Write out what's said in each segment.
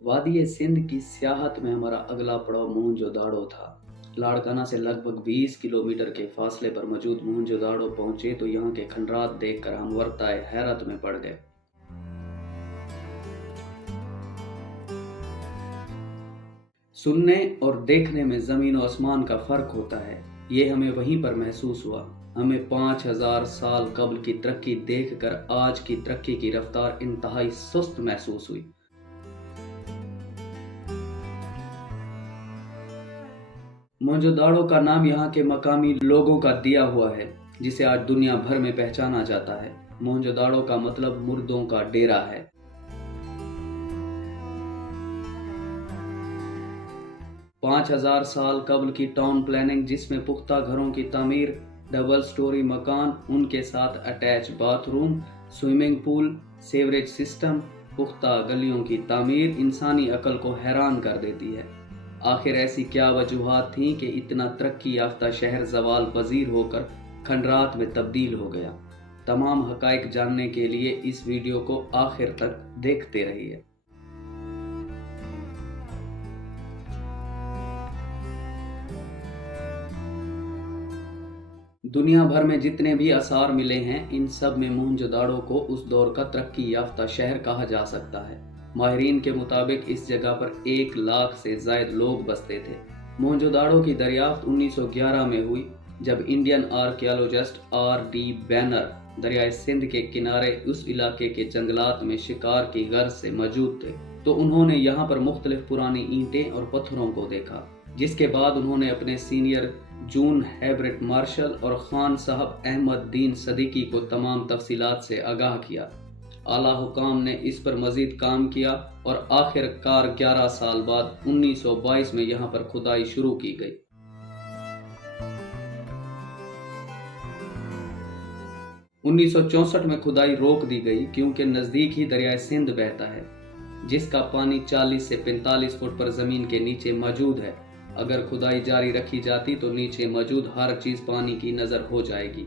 वादी सिंध की सियाहत में हमारा अगला पड़ाव मोहनजोदाड़ो था। लाड़काना से लगभग 20 किलोमीटर के फासले पर मौजूद मोहनजोदाड़ो पहुंचे तो यहाँ के खंडरात देखकर हम वर्ताए हैरत में पड़ गए। सुनने और देखने में जमीन और आसमान का फर्क होता है, ये हमें वहीं पर महसूस हुआ। हमें 5000 साल कबल की तरक्की देखकर आज की तरक्की की रफ्तार इंतहाई सुस्त महसूस हुई। मोहनजोदाड़ो का नाम यहाँ के मकामी लोगों का दिया हुआ है, जिसे आज दुनिया भर में पहचाना जाता है। मोहनजोदाड़ो का मतलब मुर्दों का डेरा है। पाँच 5000 साल कबल की टाउन प्लानिंग, जिसमें पुख्ता घरों की तामीर, डबल स्टोरी मकान, उनके साथ attach bathroom, swimming pool, sewerage system, पुख्ता गलियों की तामीर इंसानी अकल को हैरान कर देती है। आखिर ऐसी क्या वजूहात थीं कि इतना तरक्की याफ्ता शहर ज़वाल पजीर होकर खंडरात में तब्दील हो गया। तमाम हकाइक जानने के लिए इस वीडियो को आखिर तक देखते रहिए। दुनिया भर में जितने भी आसार मिले हैं, इन सब में मोहनजोदाड़ो को उस दौर का तरक्की याफ्ता शहर कहा जा सकता है। माहिरीन के मुताबिक इस जगह पर 1 लाख से ज़ायद लोग बसते थे। मोहनजोदाड़ो की दरियाफ्त 1911 में हुई, जब इंडियन आर्कियोलॉजिस्ट R.D. बैनर दरियाए सिंध के किनारे उस इलाके के जंगलात में शिकार की गर्ज से मौजूद थे, तो उन्होंने यहाँ पर मुख्तलिफ पुरानी ईंटें और पत्थरों को देखा, जिसके बाद उन्होंने अपने सीनियर जून हैब्रेट मार्शल और खान साहब अहमद दीन सदीकी को तमाम तफसीलात से आगाह किया। आला हुकाम ने इस पर मजीद काम किया और आखिरकार 11 साल बाद 1922 में यहाँ पर खुदाई शुरू की गई। उन्नीस सौ 64 में खुदाई रोक दी गई क्योंकि नज़दीक ही दरियाए सिंध बहता है, जिसका पानी 40 से 45 फुट पर ज़मीन के नीचे मौजूद है। अगर खुदाई जारी रखी जाती तो नीचे मौजूद हर चीज़ पानी की नज़र हो जाएगी।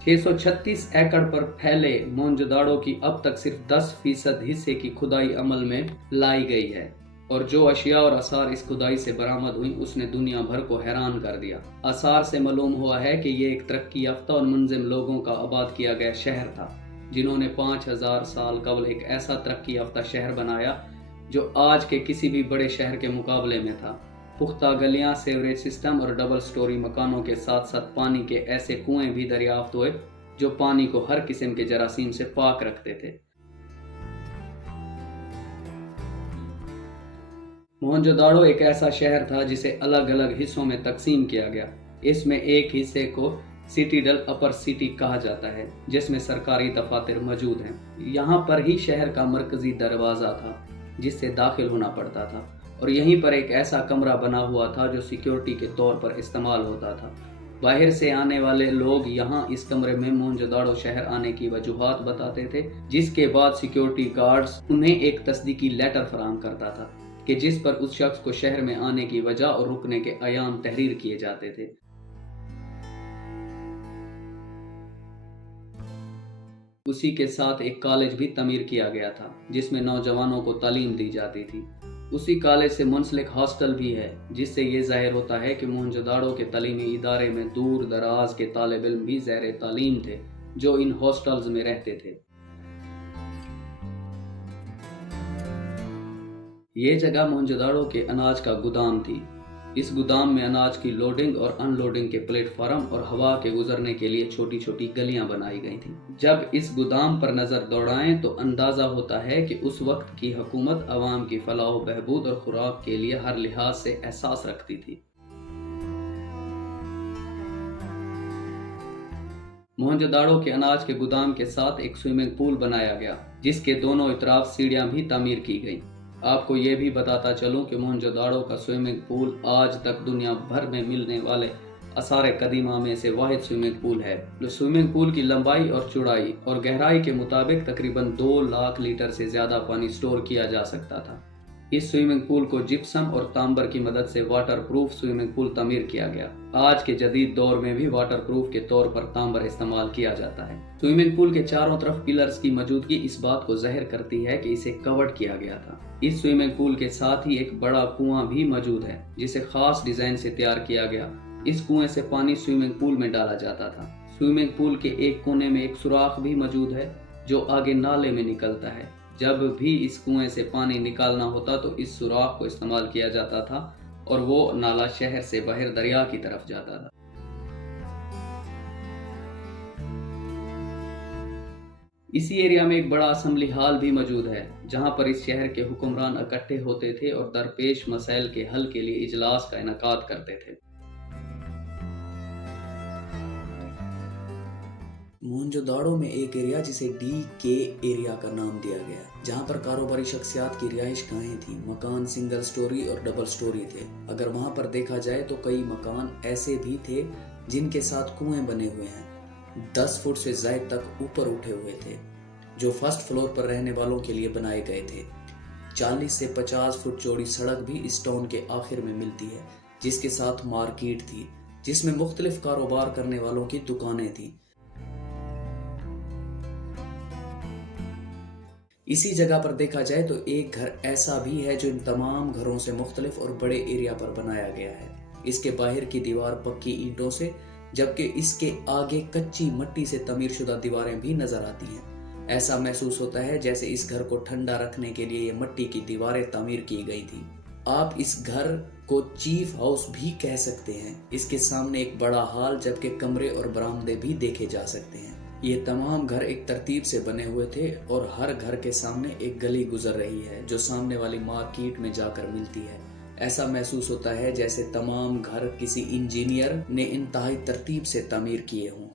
636 एकड़ पर फैले मोहनजोदाड़ो की अब तक सिर्फ 10% हिस्से की खुदाई अमल में लाई गई है, और जो अशिया और आसार इस खुदाई से बरामद हुई उसने दुनिया भर को हैरान कर दिया। आसार से मालूम हुआ है कि ये एक तरक्की याफ्ता और मुंजिम लोगों का आबाद किया गया शहर था, जिन्होंने 5000 साल कबल एक ऐसा तरक्की याफ्ता शहर बनाया जो आज के किसी भी बड़े शहर के मुकाबले में था। पुख्ता गलियां, सेवरेज सिस्टम और डबल स्टोरी मकानों के साथ साथ पानी के ऐसे कुएं भी दरियाफ्त हुए जो पानी को हर किस्म के जरासीम से पाक रखते थे। मोहनजोदाड़ो एक ऐसा शहर था जिसे अलग अलग हिस्सों में तकसीम किया गया। इसमें एक हिस्से को सिटीडल अपर सिटी कहा जाता है, जिसमें सरकारी दफातर मौजूद हैं। यहाँ पर ही शहर का मरकजी दरवाज़ा था जिससे दाखिल होना पड़ता था, और यहीं पर एक ऐसा कमरा बना हुआ था जो सिक्योरिटी के तौर पर इस्तेमाल होता था। बाहर से आने वाले लोग यहाँ इस कमरे में मोहनजोदाड़ो शहर आने की वजूहात बताते थे, जिसके बाद सिक्योरिटी गार्ड्स उन्हें एक तस्दीकी लेटर फराहम करता था कि जिस पर उस शख्स को शहर में आने की वजह और रुकने के अयाम तहरीर किए जाते थे। उसी के साथ एक कॉलेज भी तमीर किया गया था जिसमें नौजवानों को तालीम दी जाती थी। उसी कॉलेज से मुंसलिक हॉस्टल भी है, जिससे ये जाहिर होता है कि मोहनजोदाड़ो के तालीमी इदारे में दूर दराज के तालिब इल्म भी ज़ैर तालीम थे जो इन हॉस्टल्स में रहते थे। ये जगह मोहनजोदाड़ो के अनाज का गोदाम थी। इस गोदाम में अनाज की लोडिंग और अनलोडिंग के प्लेटफार्म और हवा के गुजरने के लिए छोटी छोटी गलियां बनाई गई थी। जब इस गोदाम पर नजर दौड़ाएं तो अंदाजा होता है कि उस वक्त की हुकूमत अवाम की फलाह व बहबूद और खुराक के लिए हर लिहाज से एहसास रखती थी। मोहनजोदाड़ो के अनाज के गोदाम के साथ एक स्विमिंग पूल बनाया गया, जिसके दोनों इतराफ सीढ़ियां भी तामीर की गई। आपको ये भी बताता चलूं कि मोहनजोदाड़ो का स्विमिंग पूल आज तक दुनिया भर में मिलने वाले आसार कदीमा में से वाहिद स्विमिंग पूल है। स्विमिंग पूल की लंबाई और चौड़ाई और गहराई के मुताबिक तकरीबन 2 लाख लीटर से ज़्यादा पानी स्टोर किया जा सकता था। इस स्विमिंग पूल को जिप्सम और तांबर की मदद से वाटर प्रूफ स्विमिंग पूल तामीर किया गया। आज के जदीद दौर में भी वाटर प्रूफ के तौर पर तांबर इस्तेमाल किया जाता है। स्विमिंग पूल के चारों तरफ पिलर्स की मौजूदगी इस बात को ज़ाहिर करती है कि इसे कवर्ड किया गया था। इस स्विमिंग पूल के साथ ही एक बड़ा कुआं भी मौजूद है जिसे खास डिजाइन से तैयार किया गया। इस कुएं से पानी स्विमिंग पूल में डाला जाता था। स्विमिंग पूल के एक कोने में एक सुराख भी मौजूद है जो आगे नाले में निकलता है। जब भी इस कुएं से पानी निकालना होता तो इस सुराख को इस्तेमाल किया जाता था और वो नाला शहर से बाहर दरिया की तरफ जाता था। इसी एरिया में एक बड़ा असेंबली हॉल भी मौजूद है जहां पर इस शहर के हुक्मरान इकट्ठे होते थे और दरपेश मसाइल के हल के लिए इजलास का इनेकाद करते थे। मोहनजोदाड़ो में एक एरिया जिसे डी के एरिया का नाम दिया गया, जहां पर कारोबारी शख्सियात की रिहाइश गाहें थी। मकान सिंगल स्टोरी और डबल स्टोरी थे। अगर वहां पर देखा जाए तो कई मकान ऐसे भी थे जिनके साथ कुएं बने हुए हैं, 10 फुट से ज़ायद तक ऊपर उठे हुए थे, जो फर्स्ट फ्लोर पर रहने वालों के लिए बनाए गए थे। 40 से 50 फुट चौड़ी सड़क भी इस टाउन के आखिर में मिलती है, जिसके साथ मार्केट थी जिसमें मुख्तलिफ कारोबार करने वालों की दुकानें थी। इसी जगह पर देखा जाए तो एक घर ऐसा भी है जो इन तमाम घरों से मुख्तलिफ और बड़े एरिया पर बनाया गया है। इसके बाहर की दीवार पक्की ईंटों से, जबकि इसके आगे कच्ची मिट्टी से तमीर शुदा दीवारें भी नजर आती हैं। ऐसा महसूस होता है जैसे इस घर को ठंडा रखने के लिए ये मिट्टी की दीवारें तामीर की गई थी। आप इस घर को चीफ हाउस भी कह सकते हैं। इसके सामने एक बड़ा हॉल जबकि कमरे और बरामदे भी देखे जा सकते हैं। ये तमाम घर एक तरतीब से बने हुए थे और हर घर के सामने एक गली गुजर रही है जो सामने वाली मार्केट में जाकर मिलती है। ऐसा महसूस होता है जैसे तमाम घर किसी इंजीनियर ने इंतहाई तरतीब से तामीर किए हों।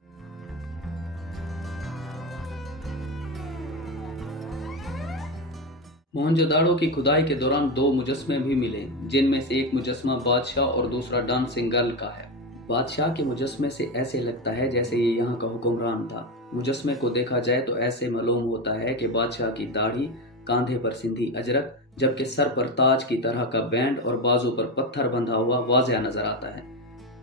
मोहनजोदाड़ो की खुदाई के दौरान 2 मुजस्मे भी मिले, जिनमें से एक मुजस्मा बादशाह और दूसरा डांसिंग गर्ल का है। बादशाह के मुजस्मे से ऐसे लगता है जैसे ये यहाँ का हुक्मरान था। मुजस्मे को देखा जाए तो ऐसे मालूम होता है कि बादशाह की दाढ़ी, कांधे पर सिंधी अजरक, जबकि सर पर ताज की तरह का बैंड और बाजू पर पत्थर बंधा हुआ वाज़िया नजर आता है।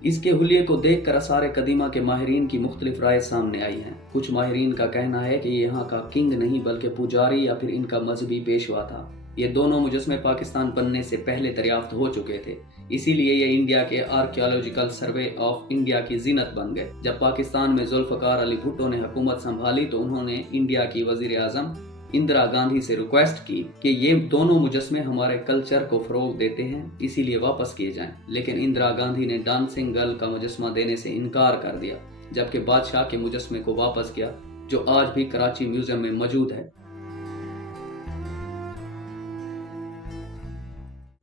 इसके हुलिये को देखकर आसार कदीमा के माहिरीन की मुख्तलिफ राय सामने आई हैं। कुछ माहिरीन का कहना है कि ये यहाँ का किंग नहीं बल्कि पुजारी या फिर इनका मजहबी पेशवा था। ये दोनों मुजस्मे पाकिस्तान बनने से पहले दरियाफ्त हो चुके थे, इसीलिए ये इंडिया के आर्कियोलॉजिकल सर्वे ऑफ इंडिया की जीनत बन गए। जब पाकिस्तान में जुल्फ़िकार अली भुट्टो ने हुकूमत संभाली तो उन्होंने इंडिया की वज़ीर आज़म इंदिरा गांधी से रिक्वेस्ट की कि ये दोनों मुजस्मे हमारे कल्चर को फ़रोग देते हैं, इसीलिए वापस किए जाएं। लेकिन इंदिरा गांधी ने डांसिंग गर्ल का मुजस्मा देने से इनकार कर दिया, जबकि बादशाह के मुजस्मे को वापस किया, जो आज भी कराची म्यूजियम में मौजूद है।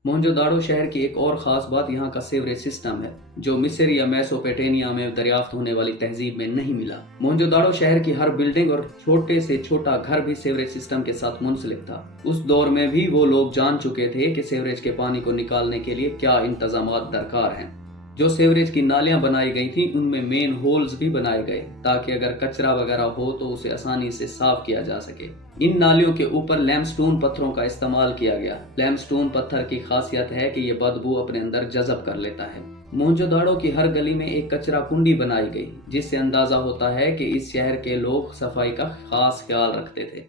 मोहनजोदाड़ो शहर की एक और ख़ास बात यहाँ का सीवरेज सिस्टम है, जो मिस्र या मेसोपोटामिया में दरियाफ्त होने वाली तहजीब में नहीं मिला। मोहनजोदाड़ो शहर की हर बिल्डिंग और छोटे से छोटा घर भी सीवरेज सिस्टम के साथ मुंसलिक था। उस दौर में भी वो लोग जान चुके थे कि सीवरेज के पानी को निकालने के लिए क्या इंतजामात दरकार हैं। जो सीवरेज की नालियां बनाई गई थी उनमें मेन होल्स भी बनाए गए ताकि अगर कचरा वगैरह हो तो उसे आसानी से साफ किया जा सके। इन नालियों के ऊपर लैमस्टोन पत्थरों का इस्तेमाल किया गया। लैमस्टोन पत्थर की खासियत है कि ये बदबू अपने अंदर जज़ब कर लेता है। मोहनजोदाड़ो की हर गली में एक कचरा कुंडी बनाई गई, जिससे अंदाजा होता है कि इस शहर के लोग सफाई का खास ख्याल रखते थे।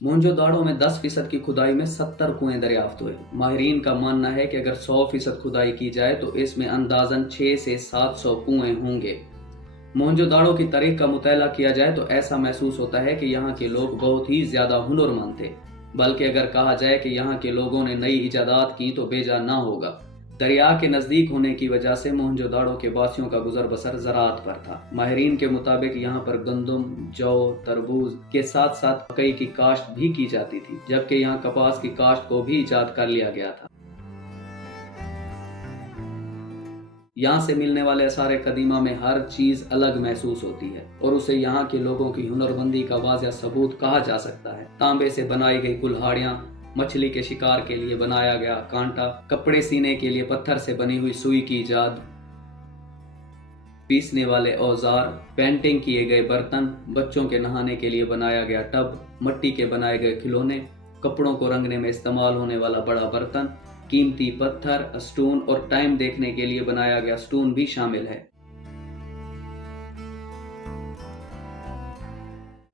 मोहनजोदाड़ो में 10% की खुदाई में 70 कुएं दरियाफ्त हुए। माहिरीन का मानना है कि अगर 100% खुदाई की जाए तो इसमें अंदाजन 6 से 700 कुएं होंगे। मोहनजोदाड़ो की तारीख का मुताला किया जाए तो ऐसा महसूस होता है कि यहाँ के लोग बहुत ही ज्यादा हुनरमंद थे, बल्कि अगर कहा जाए कि यहाँ के लोगों ने नई इजादात की तो बेजा ना होगा। दरिया के नज़दीक होने की वजह से मोहनजोदाड़ो के वासियों का गुजर बसर ज़राअत पर था। माहिरीन के मुताबिक यहाँ पर गंदम, जौ, तरबूज के साथ साथ मकई की काश्त भी की जाती थी, जबकि यहाँ कपास की काश्त को भी ईजाद कर लिया गया था। यहाँ से मिलने वाले आसार कदीमा में हर चीज़ अलग महसूस होती है और उसे यहाँ के लोगों की हुनरमंदी का वाज़िया सबूत कहा जा सकता है। तांबे से बनाई गई कुल्हाड़ियाँ, मछली के शिकार के लिए बनाया गया कांटा, कपड़े सीने के लिए पत्थर से बनी हुई सुई की इजाद, पीसने वाले औजार, पेंटिंग किए गए बर्तन, बच्चों के नहाने के लिए बनाया गया टब, मिट्टी के बनाए गए खिलौने, कपड़ों को रंगने में इस्तेमाल होने वाला बड़ा बर्तन, कीमती पत्थर, स्टोन और टाइम देखने के लिए बनाया गया स्टोन भी शामिल है।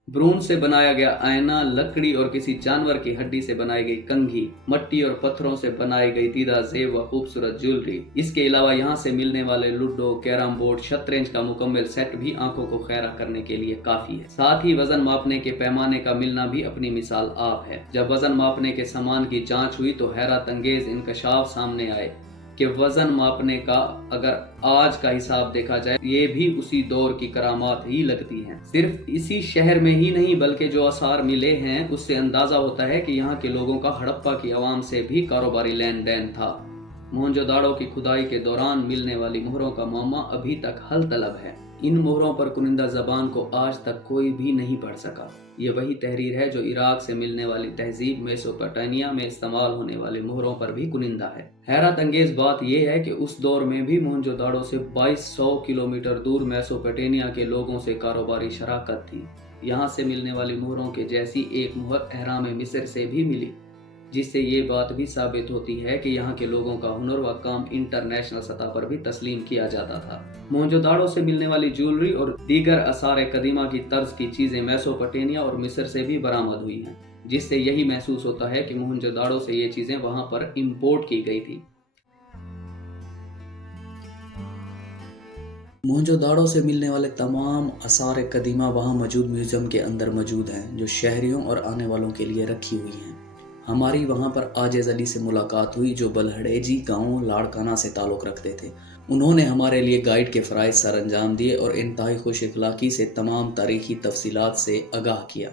ब्रोंज से बनाया गया आईना, लकड़ी और किसी जानवर की हड्डी से बनाई गई कंघी, मिट्टी और पत्थरों से बनाई गई दीदा जेब व खूबसूरत ज्वेलरी। इसके अलावा यहाँ से मिलने वाले लूडो, कैरम बोर्ड, शतरंज का मुकम्मल सेट भी आंखों को खैरा करने के लिए काफी है। साथ ही वजन मापने के पैमाने का मिलना भी अपनी मिसाल आप है। जब वजन मापने के सामान की जांच हुई तो हैरत अंगेज इंकशाफ सामने आए कि वजन मापने का अगर आज का हिसाब देखा जाए ये भी उसी दौर की करामात ही लगती हैं। सिर्फ इसी शहर में ही नहीं बल्कि जो आसार मिले हैं उससे अंदाजा होता है कि यहाँ के लोगों का हड़प्पा की आवाम से भी कारोबारी लेन देन था। मोहनजोदाड़ो की खुदाई के दौरान मिलने वाली मोहरों का मामला अभी तक हल तलब है। इन मोहरों पर कुनिंदा जबान को आज तक कोई भी नहीं पढ़ सका। ये वही तहरीर है जो इराक से मिलने वाली तहजीब मेसोपोटामिया में इस्तेमाल होने वाले मोहरों पर भी कुनिंदा है। हैरत अंगेज बात यह है कि उस दौर में भी मोहनजोदाड़ो से 2200 किलोमीटर दूर मेसोपोटामिया के लोगों से कारोबारी शराकत थी। यहाँ से मिलने वाली मोहरों के जैसी एक मोहर अहराम मिस्र से भी मिली, जिससे ये बात भी साबित होती है कि यहाँ के लोगों का हुनर व काम इंटरनेशनल सतह पर भी तस्लीम किया जाता था। मोहनजोदाड़ो से मिलने वाली ज्वेलरी और दीगर आसार कदीमा की तर्ज की चीजें मेसोपोटामिया और मिस्र से भी बरामद हुई हैं, जिससे यही महसूस होता है कि मोहनजोदाड़ो से ये चीजें वहां पर इंपोर्ट की गई थी। मोहनजोदाड़ो से मिलने वाले तमाम आसार कदीमा वहाँ मौजूद म्यूजियम के अंदर मौजूद हैं, जो शहरियों और आने वालों के लिए रखी हुई हैं। हमारी वहाँ पर आजिज़ अली से मुलाकात हुई जो बलहड़ेजी गांव लाड़काना से ताल्लुक़ रखते थे। उन्होंने हमारे लिए गाइड के फ़राइज़ सर अंजाम दिए और इंतहाई खुश इखलाक़ी से तमाम तारीख़ी तफसीलात से आगाह किया।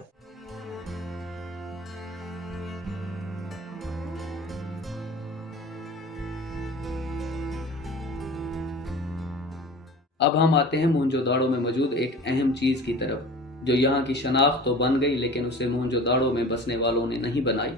अब हम आते हैं मोहनजोदाड़ो में मौजूद एक अहम चीज़ की तरफ, जो यहाँ की शनाख्त तो बन गई लेकिन उसे मोहनजोदाड़ो में बसने वालों ने नहीं बनाई,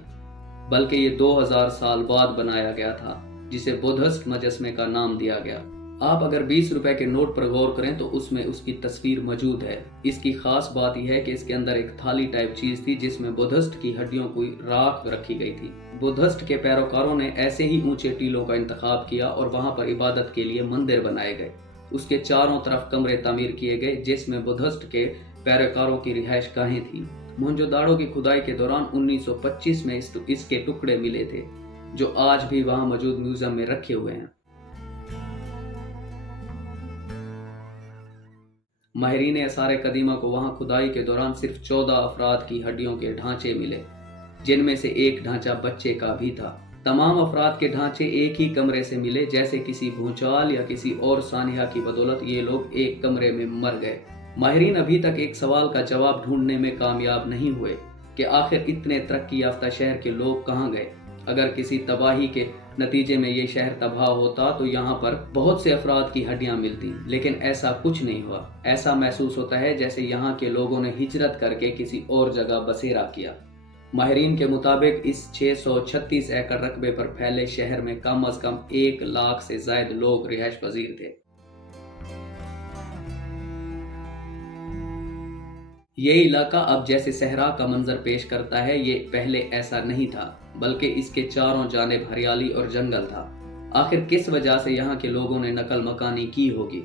बल्कि ये 2000 साल बाद बनाया गया था, जिसे बुद्धिस्ट मजस्मे का नाम दिया गया। आप अगर 20 रुपए के नोट पर गौर करें तो उसमें उसकी तस्वीर मौजूद है। इसकी खास बात यह है कि इसके अंदर एक थाली टाइप चीज थी जिसमें बुद्धिस्ट की हड्डियों की राख रखी गई थी। बुद्धिस्ट के पैरोकारों ने ऐसे ही ऊंचे टीलों का इंतखाब किया और वहां पर इबादत के लिए मंदिर बनाए गए। उसके चारों तरफ कमरे तामीर किए गए जिसमें बुद्धिस्ट के पैरोकारों की रिहाइश गाहें थी। मोहनजोदाड़ो की खुदाई के दौरान 1925 में इसके टुकड़े मिले थे, जो आज भी वहां मौजूद म्यूजियम में रखे हुए हैं। माहिरीन आसार कदीमा को वहां खुदाई के दौरान सिर्फ 14 अफराद की हड्डियों के ढांचे मिले, जिनमें से एक ढांचा बच्चे का भी था। तमाम अफराद के ढांचे एक ही कमरे से मिले, जैसे किसी भूचाल या किसी और सानिया की बदौलत ये लोग एक कमरे में मर गए। माहिरीन अभी तक एक सवाल का जवाब ढूंढने में कामयाब नहीं हुए कि आखिर इतने तरक्की याफ्ता शहर के लोग कहाँ गए। अगर किसी तबाही के नतीजे में ये शहर तबाह होता तो यहाँ पर बहुत से अफराद की हड्डियाँ मिलती, लेकिन ऐसा कुछ नहीं हुआ। ऐसा महसूस होता है जैसे यहाँ के लोगों ने हिजरत करके किसी और जगह बसेरा किया। माहिरीन के मुताबिक इस 636 एकड़ रकबे पर फैले शहर में कम अज कम 1 लाख से ज्यादा लोग रिहाइश पजीर थे। ये इलाका अब जैसे सहरा का मंजर पेश करता है, ये पहले ऐसा नहीं था, बल्कि इसके चारों जानिब हरियाली और जंगल था। आखिर किस वजह से यहाँ के लोगों ने नकल मकानी की होगी?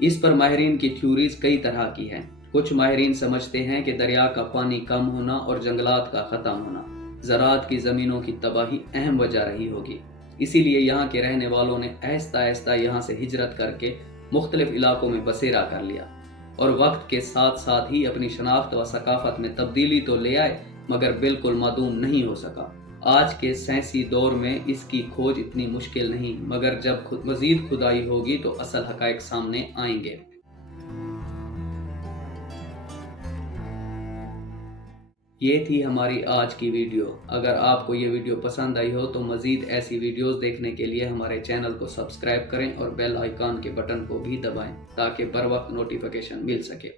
इस पर माहिरीन की थ्योरीज कई तरह की हैं। कुछ माहिरीन समझते हैं कि दरिया का पानी कम होना और जंगलात का खत्म होना, ज़राअत की ज़मीनों की तबाही अहम वजह रही होगी। इसीलिए यहाँ के रहने वालों ने आहिस्ता आहिस्ता यहाँ से हिजरत करके मुख्तलिफ इलाकों में बसेरा कर लिया और वक्त के साथ साथ ही अपनी शनाख्त व सकाफत में तब्दीली तो ले आए, मगर बिल्कुल मादूम नहीं हो सका। आज के साइंसी दौर में इसकी खोज इतनी मुश्किल नहीं, मगर जब मजीद खुदाई होगी तो असल हकायक सामने आएंगे। ये थी हमारी आज की वीडियो। अगर आपको ये वीडियो पसंद आई हो तो मज़ीद ऐसी वीडियोस देखने के लिए हमारे चैनल को सब्सक्राइब करें और बेल आइकन के बटन को भी दबाएं ताकि बर वक्त नोटिफिकेशन मिल सके।